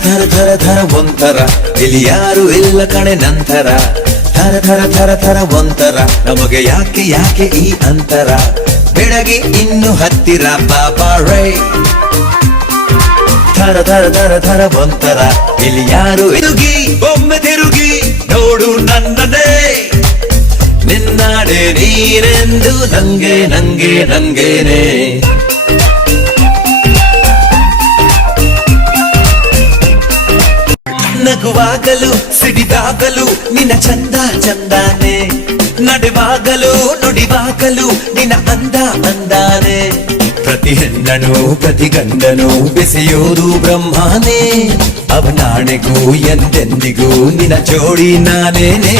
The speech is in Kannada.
ಥರ ಥರ ಥರ ಒಂಥರ ಇಲ್ಲಿ ಯಾರು ಇಲ್ಲ ಕಣೆ ನಂತರ ಥರ ಥರ ಥರ ಥರ ಒಂಥರ ನಮಗೆ ಯಾಕೆ ಯಾಕೆ ಈ ಅಂತರ ಬೆಳಗ್ಗೆ ಇನ್ನು ಹತ್ತಿರ ಬಾಬಾ ರೈ ಥರ ಥರ ಥರ ಥರ ಒಂಥರ ಇಲ್ಲಿ ಯಾರು ತಿರುಗಿ ಒಮ್ಮೆ ತಿರುಗಿ ನೋಡು ನನ್ನನ್ನೇ ನಿನ್ನಾಡೆ ನೀನೆಂದು ನಂಗೆ ನಂಗೆ ನಂಗೇನೆ ನಗುವಾಗಲು ಸಿಡಿದಾಗಲು ನಿನ್ನ ಚಂದ ಚಂದಾನೆ ನಡೆವಾಗಲು ನುಡಿವಾಗಲು ನಿನ್ನ ಅಂದ ಅಂದಾನೆ ಪ್ರತಿ ಹೆಣ್ಣನು ಪ್ರತಿ ಗಂಡನು ಬೆಸೆಯೋದು ಬ್ರಹ್ಮನೇ ಅವನಾಣೆಗೂ ಎಂದೆಂದಿಗೂ ನಿನ್ನ ಜೋಡಿ ನಾನೇನೇ